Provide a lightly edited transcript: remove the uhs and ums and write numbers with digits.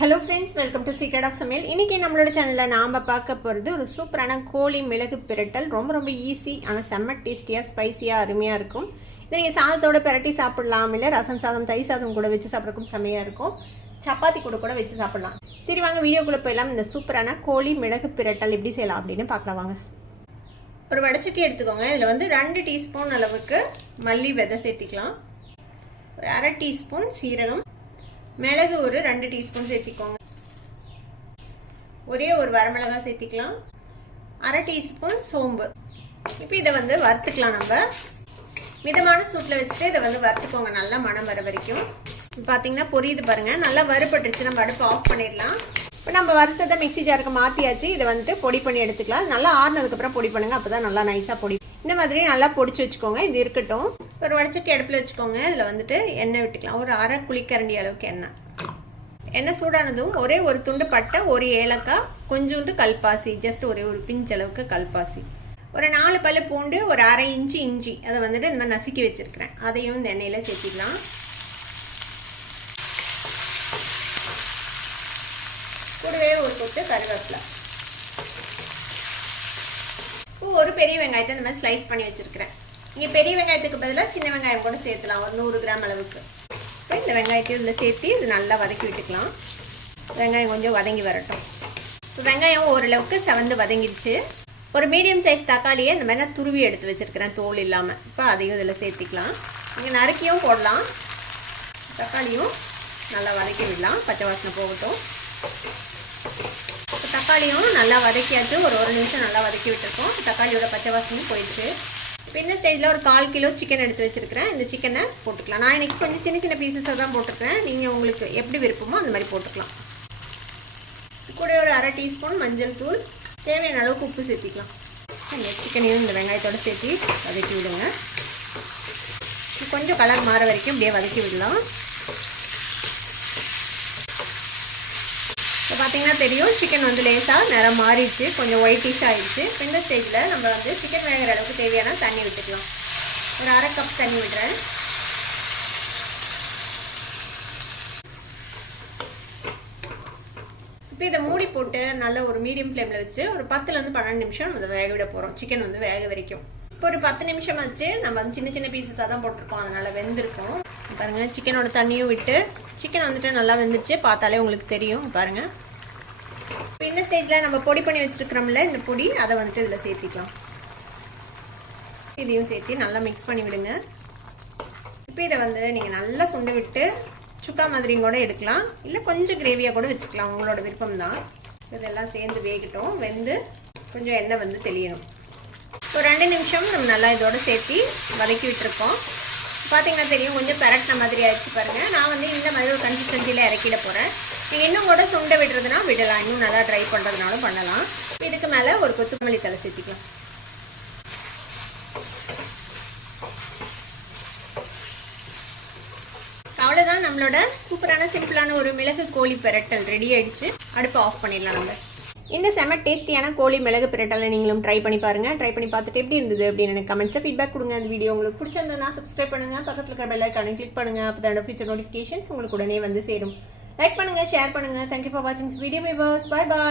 Hello friends, welcome to secret of சமையல். இன்றைக்கி நம்மளோட சேனலில் நாம் பார்க்க போகிறது ஒரு சூப்பரான கோழி மிளகு பிரட்டல். ரொம்ப ஈஸி, ஆனால் செம்ம டேஸ்டியாக ஸ்பைசியாக அருமையாக இருக்கும். இதை நீங்கள் சாதத்தோட பிரட்டி சாப்பிடலாம், இல்லை ரசம் சாதம் தயிர் சாதம் கூட வச்சு சாப்பிட்றதுக்கும் செம்மையாக இருக்கும். சப்பாத்தி கூட வச்சு சாப்பிடலாம். சரி வாங்க வீடியோக்குள்ளே போயிடலாம். இந்த சூப்பரான கோழி மிளகு பிரட்டல் எப்படி செய்யலாம் அப்படின்னு பார்க்கலாம் வாங்க. ஒரு வடைச்சட்டி எடுத்துக்கோங்க. இதில் 2 டீஸ்பூன் அளவுக்கு மல்லி விதை சேர்த்திக்கலாம். ஒரு அரை டீஸ்பூன் சீரகம், மிளகு ஒரு 2 டீஸ்பூன் சேர்த்திக்கோங்க. ஒரே ஒரு வரமிளகாய் சேர்த்திக்கலாம். அரை டீஸ்பூன் சோம்பு. இப்போ இதை வறுத்துக்கலாம். நம்ம மிதமான சூட்டில் வச்சுட்டு இதை வறுத்துக்கோங்க, நல்லா மணம் வர வரைக்கும். பார்த்தீங்கன்னா பொரியுது பாருங்கள், நல்லா வறுபட்டுருச்சு. நம்ம அடுப்பு ஆஃப் பண்ணிடலாம். இப்போ நம்ம வறுத்ததை மிக்ஸி ஜாருக்கு மாற்றியாச்சு. இதை பொடி பண்ணி எடுத்துக்கலாம். நல்லா ஆறுனதுக்கப்புறம் பொடி பண்ணுங்கள், அப்போ தான் நல்லா நைஸாக பொடி. இந்த மாதிரி நல்லா பொடிச்சு வச்சுக்கோங்க. இது இருக்கட்டும். ஒரு வடைச்சட்டி அடுப்பில் வச்சுக்கோங்க. இதில் எண்ணெய் விட்டுக்கலாம். ஒரு அரை குழிக்கரண்டி அளவுக்கு எண்ணெய் சூடானதும் ஒரே ஒரு துண்டு பட்டை, ஒரு ஏலக்காய், கொஞ்சோண்டு கல்பாசி, ஜஸ்ட் ஒரே ஒரு பிஞ்ச் அளவுக்கு கல்பாசி, ஒரு 4 பல்லு பூண்டு, ஒரு அரை இன்ச்சு இஞ்சி, அதை இந்த மாதிரி நசுக்கி வச்சுருக்கிறேன். அதையும் இந்த எண்ணெயில் சேர்த்திக்கலாம். கூடவே ஒரு கொத்து கருவேப்பிலை. ஒரு பெரிய வெங்காயத்தை இந்த மாதிரி ஸ்லைஸ் பண்ணி வச்சுருக்கிறேன். நீங்கள் பெரிய வெங்காயத்துக்கு பதிலாக சின்ன வெங்காயம் கூட சேர்த்துலாம், ஒரு 100 கிராம் அளவுக்கு. இப்போ இந்த வெங்காயத்தையும் இதில் சேர்த்து இது நல்லா வதக்கி விட்டுக்கலாம். வெங்காயம் கொஞ்சம் வதங்கி வரட்டும். இப்போ வெங்காயம் ஓரளவுக்கு செவந்து வதங்கிடுச்சு. ஒரு மீடியம் சைஸ் தக்காளியை இந்த மாதிரி நான் துருவி எடுத்து வச்சுருக்கிறேன், தோல் இல்லாமல். இப்போ அதையும் இதில் சேர்த்திக்கலாம். நீங்கள் நறுக்கியும் போடலாம். தக்காளியும் நல்லா வதக்கி விடலாம், பச்சை வாசனை போகட்டும். இப்போ தக்காளியும் நல்லா வதக்கியாச்சு. ஒரு நிமிஷம் நல்லா வதக்கி விட்டுருக்கோம். தக்காளியோட பச்சை வாசனையும் போயிடுச்சு. இப்போ இந்த ஸ்டேஜில் ஒரு 1/4 கிலோ சிக்கன் எடுத்து வச்சுருக்கிறேன். இந்த சிக்கனை போட்டுக்கலாம். நான் இன்றைக்கி கொஞ்சம் சின்ன பீசஸாக தான் போட்டிருக்கேன். நீங்கள் உங்களுக்கு எப்படி விருப்பமோ அந்த மாதிரி போட்டுக்கலாம். கூட ஒரு அரை டீஸ்பூன் மஞ்சள் தூள், தேவையான அளவுக்கு உப்பு சேர்த்திக்கலாம். இந்த சிக்கனையும் இந்த வெங்காயத்தோடு சேர்த்து வதக்கி விடுங்க. கொஞ்சம் கலர் மாற வரைக்கும் அப்படியே வதக்கி விடலாம். இப்போ பார்த்தீங்கன்னா தெரியும், சிக்கன் லேசாக நிறம் மாறிடுச்சு, கொஞ்சம் ஒயிட்டிஷ் ஆகிடுச்சு. இப்போ இந்த ஸ்டேஜில் நம்ம சிக்கன் வேகிற அளவுக்கு தேவையான தண்ணி விட்டுக்கலாம். ஒரு அரை கப் தண்ணி விடுறேன். இப்போ இதை மூடி போட்டு நல்ல ஒரு மீடியம் ஃப்ளேமில் வச்சு ஒரு 10லேருந்து 12 நிமிஷம் அதை வேக விட போகிறோம். சிக்கன் வேக வரைக்கும். இப்போ ஒரு 10 நிமிஷம் ஆச்சு. நம்ம சின்ன பீஸஸாக தான் போட்டிருக்கோம், அதனால் வெந்திருக்கோம். பாருங்கள், சிக்கனோட தண்ணியும் விட்டு சிக்கன் நல்லா வெந்துச்சு. பார்த்தாலே உங்களுக்கு தெரியும். பாருங்கள், இப்போ இந்த ஸ்டேஜில் நம்ம பொடி பண்ணி வச்சுருக்கிறோம்ல, இந்த பொடி அதை இதில் சேர்த்திக்கலாம். இதையும் சேர்த்து நல்லா மிக்ஸ் பண்ணி விடுங்க. இப்போ இதை நீங்கள் நல்லா சுண்ட விட்டு சுக்கா மாதிரியும் கூட எடுக்கலாம், இல்லை கொஞ்சம் கிரேவியாக கூட வச்சுக்கலாம், உங்களோட விருப்பம் தான். இதெல்லாம் சேர்ந்து வேகட்டும். வெந்து கொஞ்சம் எண்ணெய் தெளியணும். இப்போ 2 நிமிஷம் நம்ம நல்லா இதோட சேர்த்து வதக்கி விட்டுருக்கோம். பார்த்தீங்கன்னா தெரியும், கொஞ்சம் பெரட்டின மாதிரி ஆயிடுச்சு பாருங்கள். நான் இந்த மாதிரி ஒரு கன்சிஸ்டன்சியில் இறக்கிட போகிறேன். நீங்கள் இன்னும் கூட சுண்ட விடுறதுனா விடலாம், இன்னும் நல்லா ட்ரை பண்ணுறதுனாலும் பண்ணலாம். இதுக்கு மேலே ஒரு கொத்தமல்லி தழை சேர்த்திக்கலாம். அவ்வளோதான், நம்மளோட சூப்பரான சிம்பிளான ஒரு மிளகு கோழி பிரட்டல் ரெடி ஆயிடுச்சு. அடுப்பு ஆஃப் பண்ணிடலாம். நம்ம இந்த செம்ம டேஸ்டியான கோழி மிளகு பிரட்டலை நீங்களும் ட்ரை பண்ணி பாருங்கள். ட்ரை பண்ணி பார்த்துட்டு எப்படி இருந்தது அப்படின்னு எனக்கு கமெண்ட்ஸில் ஃபீட்பேக் கொடுங்க. அந்த வீடியோ உங்களுக்கு பிடிச்சிருந்ததுன்னா சப்ஸ்கிரைப் பண்ணுங்கள், பக்கத்தில் இருக்கிற பெல் ஐகானை கிளிக் பண்ணுங்கள். அப்போ தான் ஃபியூச்சர் நோட்டிஃபிகேஷன்ஸ் உங்களுக்கு உடனே சேரும். லைக் பண்ணுங்கள், ஷேர் பண்ணுங்கள். தேங்க்யூ ஃபார் வாட்சிங் வீடியோ. Bye bye.